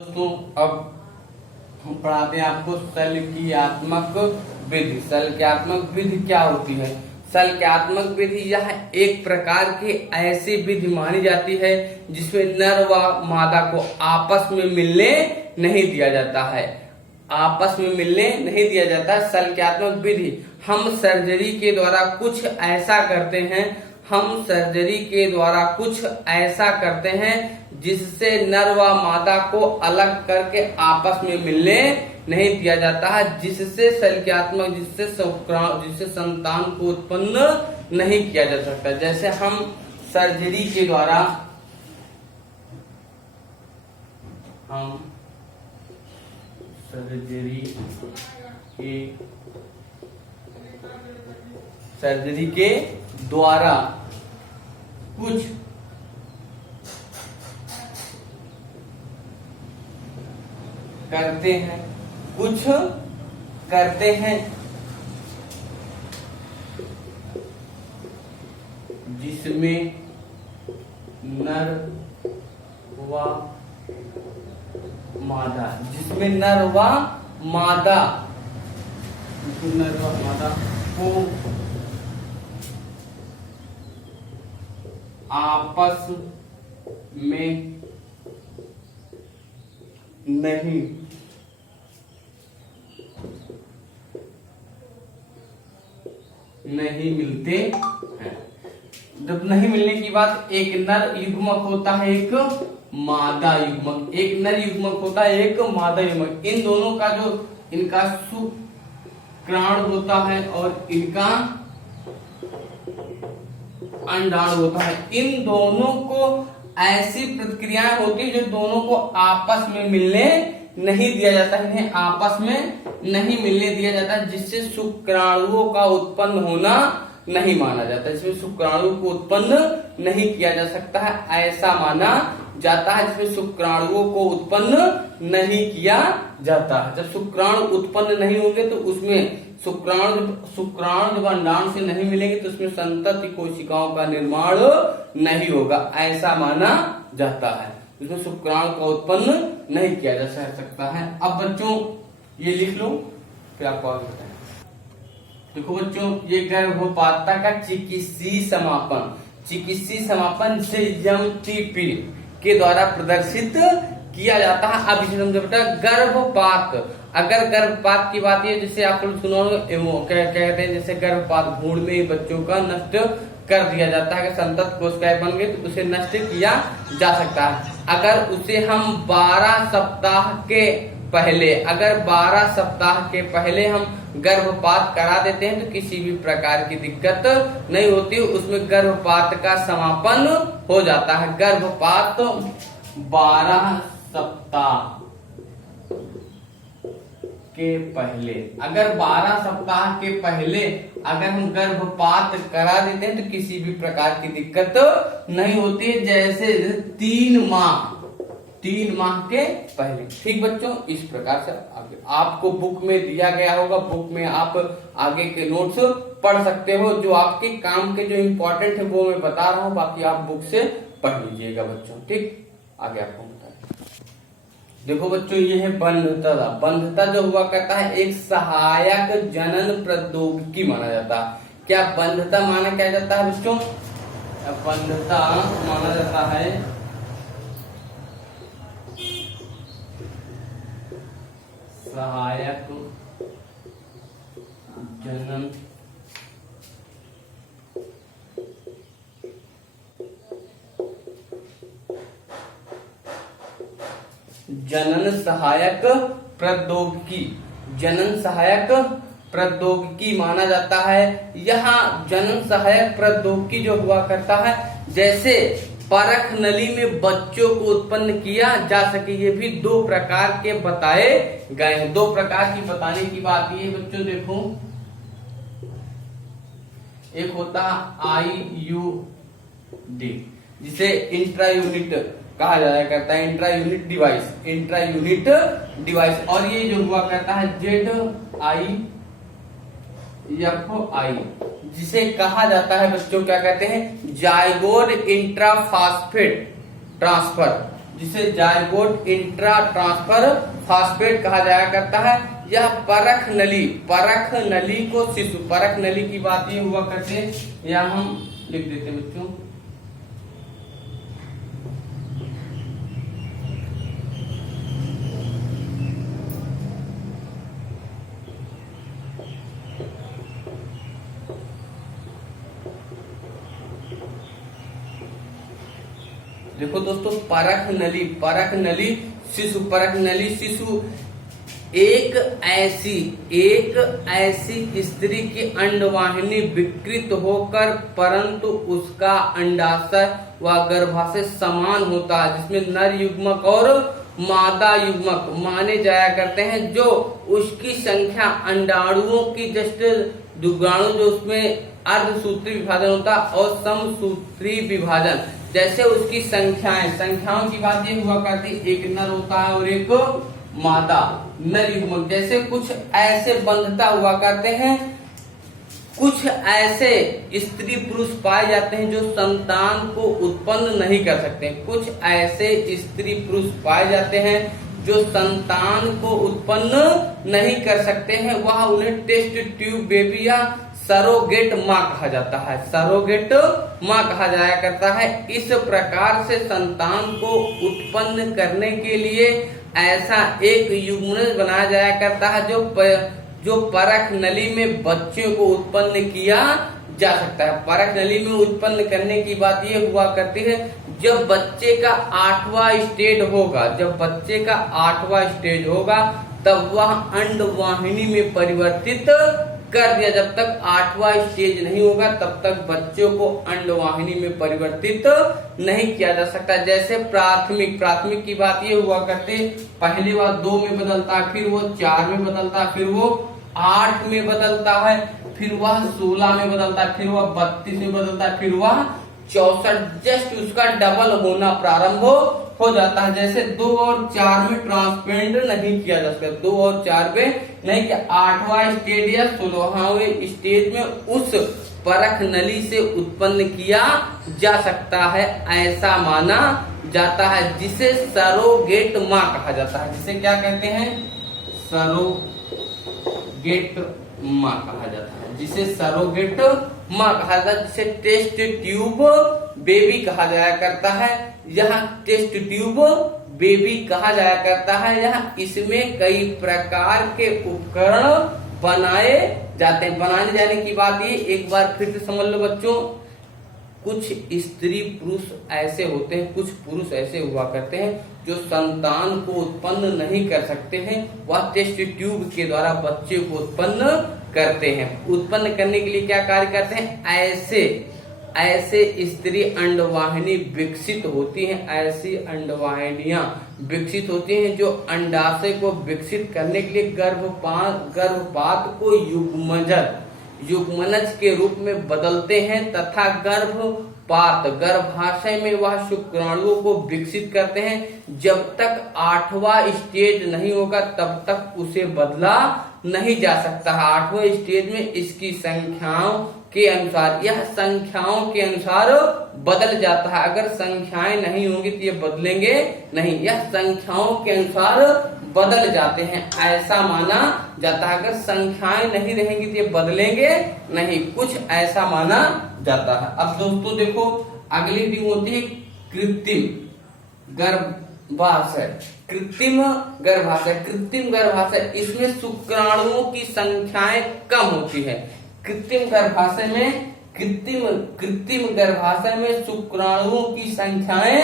दोस्तों अब हम पढ़ाते हैं आपको सल्क्रियात्मक विधि। सल्क्रियात्मक विधि क्या होती है? सल्क्रियात्मक विधि यह एक प्रकार की ऐसी विधि मानी जाती है जिसमें नर व मादा को आपस में मिलने नहीं दिया जाता है। आपस में मिलने नहीं दिया जाता है। सल्क्रियात्मक विधि हम सर्जरी के द्वारा कुछ ऐसा करते हैं जिससे नर व मादा को अलग करके आपस में मिलने नहीं दिया जाता है, जिससे संतान को उत्पन्न नहीं किया जा सकता। जैसे हम सर्जरी के द्वारा सर्जरी के द्वारा कुछ करते हैं जिसमें नर व मादा को आपस में नहीं मिलते हैं। जब नहीं मिलने की बात, एक नर युग्मक होता है, एक मादा युग्मक, एक नर युग्मक होता है, एक मादा युग्मक। इन दोनों का जो इनका शुक्राणु होता है और इनका अंडाणु होता है, इन दोनों को ऐसी प्रतिक्रियाएं होती है जो दोनों को आपस में मिलने नहीं दिया जाता है, इन्हें आपस में नहीं मिलने दिया जाता, जिससे शुक्राणुओं का उत्पन्न होना नहीं माना जाता। इसमें शुक्राणु को उत्पन्न नहीं किया जा सकता है, ऐसा माना जाता है जिसमें शुक्राणुओं को उत्पन्न नहीं किया जाता है। जब शुक्राणु उत्पन्न नहीं होंगे तो उसमें शुक्राणु जब अंडाणु से नहीं मिलेंगे तो उसमें संतति कोशिकाओं का निर्माण नहीं होगा, ऐसा माना जाता है। इसमें शुक्राणु का उत्पन्न नहीं किया जा सकता है। अब बच्चों ये लिख लो, फिर आपको आगे बताएं। देखो बच्चों, ये गर्भपातता का चिकित्सीय समापन से एमटीपी के द्वारा प्रदर्शित किया जाता है। अब इसे समझो बेटा, गर्भपात, अगर गर्भपात की बात है, जैसे आप लोग सुनो क्या कहते हैं, जैसे गर्भपात भ्रूण में ही बच्चों का नष्ट कर दिया जाता है। अगर संतत कोशिकाएं बन गई तो उसे नष्ट किया जा सकता है। अगर उसे हम 12 सप्ताह के पहले हम गर्भपात करा देते हैं तो किसी भी प्रकार की दिक्कत नहीं होती, उसमें गर्भपात का समापन हो जाता है। गर्भपात 12 सप्ताह के पहले, अगर 12 सप्ताह के पहले अगर हम गर्भपात करा देते हैं तो किसी भी प्रकार की दिक्कत नहीं होती है। जैसे 3 माह के पहले। ठीक बच्चों, इस प्रकार से आगे आपको बुक में दिया गया होगा, बुक में आप आगे के नोट्स पढ़ सकते हो। जो आपके काम के जो इम्पोर्टेंट है वो मैं बता रहा हूँ, बाकी आप बुक से पढ़ लीजिएगा बच्चों। ठीक, आगे आपको देखो बच्चों, ये है बंधता। बंधता जो हुआ करता है एक सहायक जनन प्रौद्योगिकी माना जाता है। क्या बंधता माना क्या जाता है बच्चों? बंधता माना जाता है सहायक जनन सहायक प्रौद्योगिकी माना जाता है। यहाँ जनन सहायक प्रौद्योगिकी जो हुआ करता है, जैसे परख नली में बच्चों को उत्पन्न किया जा सके, ये भी 2 प्रकार के बताए गए हैं। 2 प्रकार की बताने की बात ये बच्चों, देखो एक होता है IUD, जिसे इंट्रा यूनिट कहा जाया करता है, इंट्रा यूनिट डिवाइस। और ये जो हुआ करता है ZIFI, जिसे कहा जाता है बच्चों क्या कहते हैं, जाइगोट इंट्राफॉस्फेट ट्रांसफर। जिसे जायगोट इंट्रा ट्रांसफर फास्फेट कहा जाया करता है। यह परख नली को शिशु, परख नली की बात ये हुआ करते हैं, या हम लिख देते हैं बच्चों। देखो दोस्तों, परख नली शिशु एक ऐसी स्त्री की अंडवाहिनी विकृत होकर परंतु उसका अंडाशय व गर्भाशय समान होता है, जिसमें नर युग्मक और मादा युग्मक माने जाया करते हैं, जो उसकी संख्या अंडाणुओं की जस्ट दुर्गाणु जो उसमें अर्धसूत्री विभाजन होता और समसूत्री विभाजन, जैसे उसकी संख्याओं की बात ये हुआ करती, एक नर होता है और एक मादा, नर युग्मक, जैसे कुछ ऐसे बंधता हुआ करते हैं, कुछ ऐसे स्त्री पुरुष पाए जाते हैं जो संतान को उत्पन्न नहीं कर सकते। कुछ ऐसे स्त्री पुरुष पाए जाते हैं जो संतान को उत्पन्न नहीं कर सकते हैं, वह उन्हें टेस्ट ट्यूब बेबी या सरोगेट माँ कहा जाता है, सरोगेट माँ कहा जाया करता है। इस प्रकार से संतान को उत्पन्न करने के लिए ऐसा एक युग्मनज बनाया जाया करता है जो परख नली में बच्चे को उत्पन्न किया जा सकता है। परख नली में उत्पन्न करने की बात ये हुआ करती है, जब बच्चे का 8वां स्टेज होगा तब वह अंडवाहिनी में परिवर्तित कर दिया। जब तक 8वां स्टेज नहीं होगा तब तक बच्चों को अंडवाहिनी में परिवर्तित नहीं किया जा सकता। जैसे प्राथमिक की बात ये हुआ करते, पहले वह 2 में बदलता है, फिर वो 4 में बदलता है, फिर वो 8 में बदलता है, फिर वह 16 में बदलता है, फिर वह 32 में बदलता है, फिर वह 64, जस्ट उसका डबल होना प्रारंभ हो जाता है। जैसे 2 और 4 में ट्रांसपेंड नहीं किया जा सकता, 2 और 4 में नहीं किया, 8वां स्टेज या 16वें स्टेज में उस परख नली से उत्पन्न किया जा सकता है, ऐसा माना जाता है, जिसे सरोगेट माँ कहा जाता है। जिसे क्या कहते हैं? सरोगेट माँ कहा जाता है, जिसे सरोगेट माँ कहा जाता है, जिसे टेस्ट ट्यूब बेबी कहा जाया करता है। यहाँ टेस्ट ट्यूब बेबी कहा जाया करता है। यहाँ इसमें कई प्रकार के उपकरण बनाए जाते हैं। बनाने जाने की बात ये एक बार फिर से समझ लो बच्चों, कुछ स्त्री पुरुष ऐसे होते हैं, कुछ पुरुष ऐसे हुआ करते हैं जो संतान को उत्पन्न नहीं कर सकते हैं, वह टेस्ट ट्यूब के द्वारा बच्चे को उत्पन्न करते हैं। उत्पन्न करने के लिए क्या कार्य करते हैं? ऐसे स्त्री अंडवाहिनी विकसित होती हैं, ऐसी अंडवाहिनियां विकसित होती हैं जो अंडाशय को विकसित करने के लिए गर्भपात को युग्मनज के रूप में बदलते हैं तथा गर्भाशय में वह शुक्राणुओं को विकसित करते हैं। जब तक 8वां स्टेज नहीं होगा तब तक उसे बदला नहीं जा सकता। 8वें स्टेज में इसकी संख्याओं के अनुसार, यह संख्याओं के अनुसार बदल जाता है। अगर संख्याएं नहीं होंगी तो ये बदलेंगे नहीं, यह संख्याओं के अनुसार बदल जाते हैं, ऐसा माना जाता है। अगर संख्याएं नहीं रहेंगी तो ये बदलेंगे नहीं, कुछ ऐसा माना जाता है। अब दोस्तों देखो, अगली टिंग होती है कृत्रिम गर्भाशय। कृत्रिम गर्भाशय, इसमें शुक्राणुओं की संख्याएं कम होती है। कृत्रिम गर्भाशय में शुक्राणुओं की संख्याएं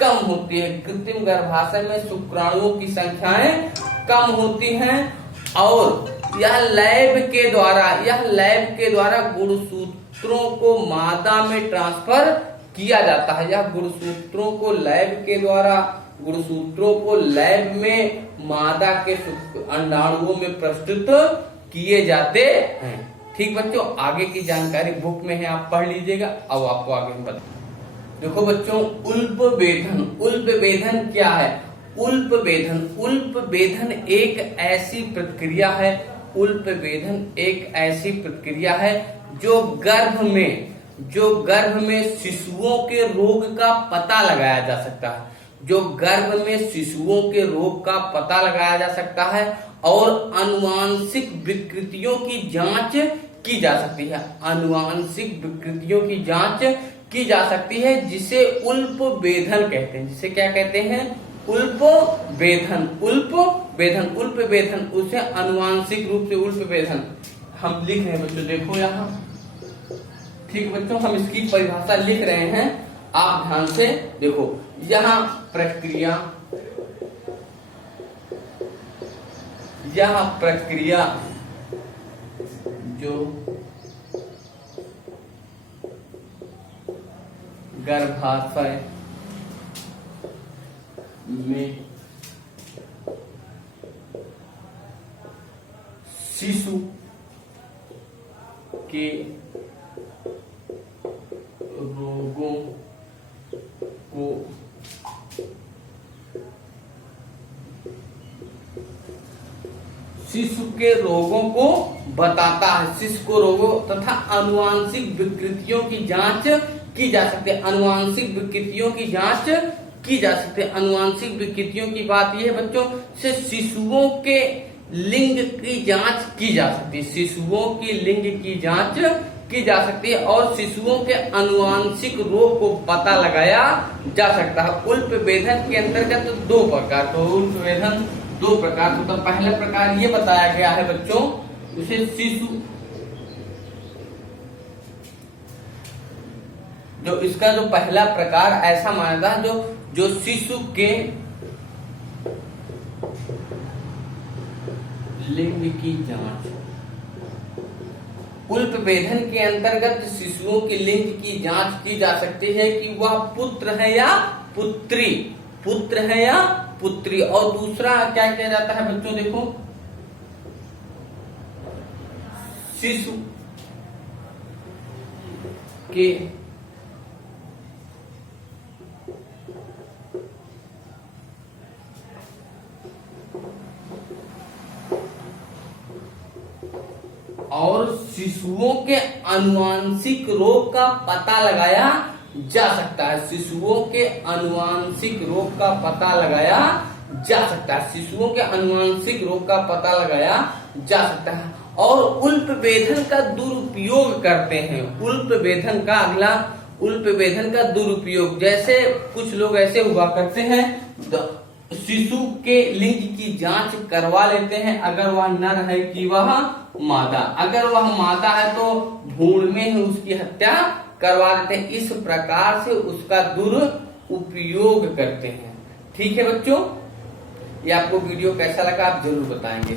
कम होती है। कृत्रिम गर्भाशय में शुक्राणुओं की संख्याएं कम होती हैं और यह लैब के द्वारा गुणसूत्रों को मादा में ट्रांसफर किया जाता है। यह गुणसूत्रों को लैब में मादा के अंडाणुओं में प्रस्तुत किए जाते हैं। ठीक बच्चों, आगे की जानकारी बुक में है, आप पढ़ लीजिएगा। अब आपको आगे हम बताएं। देखो बच्चों, उल्पवेधन क्या है? उल्पवेधन एक ऐसी प्रक्रिया है जो गर्भ में शिशुओं के रोग का पता लगाया जा सकता है। जो गर्भ में शिशुओं के रोग का पता लगाया जा सकता है और अनुवांशिक विकृतियों की जांच की जा सकती है। अनुवांशिक विकृतियों की जांच की जा सकती है, जिसे उल्पवेधन कहते हैं। जिसे क्या कहते हैं? उल्पवेधन। उल्पवेधन उसे अनुवांशिक रूप से उल्पवेधन हम लिख रहे हैं बच्चों, देखो यहाँ। ठीक बच्चों, हम इसकी परिभाषा लिख रहे हैं, आप ध्यान से देखो। यहाँ प्रक्रिया, यह प्रक्रिया जो गर्भाशय में शिशु के रोगों को शिशु के रोगों को बताता है। शिशु को रोगों तथा अनुवांशिक विकृतियों की जांच की जा सकती है। अनुवांशिक विकृतियों की जांच की जा सकती है। अनुवांशिक विकृतियों की बात यह है बच्चों, से शिशुओं के लिंग की जांच की जा सकती है। शिशुओं की लिंग की जांच की जा सकती है और शिशुओं के अनुवांशिक रोग को पता लगाया जा सकता है। उल्पवेधन के अंतर्गत दो प्रकार, तो उल्पवेधन दो प्रकार। तो पहला प्रकार ये बताया गया है बच्चों, उसे शिशु, जो इसका जो पहला प्रकार ऐसा माना था जो शिशु के लिंग की जांच। उल्पवेधन के अंतर्गत शिशुओं के लिंग की जांच की जा सकती है कि वह पुत्र है या पुत्री, पुत्र है या पुत्री। और दूसरा क्या किया जाता है बच्चों, देखो, शिशु के और शिशुओं के अनुवांशिक रोग का पता लगाया जा सकता है। शिशुओं के अनुवांशिक रोग का पता लगाया जा सकता है। शिशुओं के अनुवांशिक रोग का पता लगाया जा सकता है और उल्पवेधन का दुरुपयोग करते हैं। उल्पवेधन का अगला, उल्पवेधन का दुरुपयोग, जैसे कुछ लोग ऐसे हुआ करते हैं, शिशु के लिंग की जांच करवा लेते हैं, अगर वह नर है कि वह मादा। अगर वह मादा है तो भ्रूण में ही उसकी हत्या करवा देते हैं। इस प्रकार से उसका दुरुपयोग करते हैं। ठीक है बच्चों, ये आपको वीडियो कैसा लगा आप जरूर बताएंगे।